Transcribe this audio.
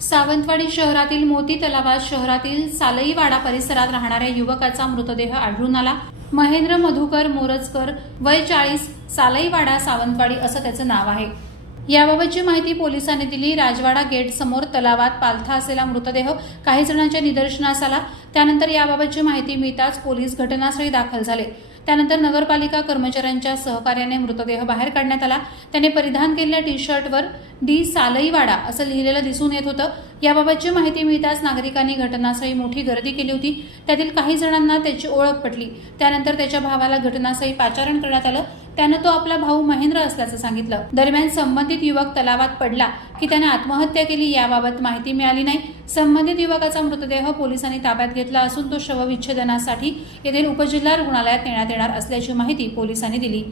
सावंतवाडी शहरातील मोती तलावात शहरातील सालईवाडा परिसरात राहणाऱ्या युवकाचा मृतदेह आढळून आला. महेंद्र मधुकर मोरजकर वय चाळीस सालईवाडा सावंतवाडी असं त्याचं नाव आहे. याबाबतची माहिती पोलिसांनी दिली. राजवाडा गेट समोर तलावात पालथा असलेला मृतदेह काही जणांच्या निदर्शनास आला. त्यानंतर याबाबतची माहिती मिळताच पोलीस घटनास्थळी दाखल झाले. त्यानंतर नगरपालिका कर्मचाऱ्यांच्या सहकार्याने मृतदेह बाहेर काढण्यात आला. त्याने परिधान केलेल्या टी शर्टवर डी सालईवाडा असं लिहिलेलं दिसून येत होतं. याबाबतची माहिती मिळताच नागरिकांनी घटनास्थळी मोठी गर्दी केली होती. त्यातील काही जणांना त्याची ओळख पटली. त्यानंतर त्याच्या भावाला घटनास्थळी पाचारण करण्यात आलं. त्यानं तो आपला भाऊ महेंद्र असल्याचं सांगितलं. दरम्यान संबंधित युवक तलावात पडला की त्याने आत्महत्या केली याबाबत माहिती मिळाली नाही. संबंधित युवकाचा मृतदेह पोलिसांनी ताब्यात घेतला असून तो शवविच्छेदनासाठी येथील उपजिल्हा रुग्णालयात नेण्यात येणार असल्याची माहिती पोलिसांनी दिली.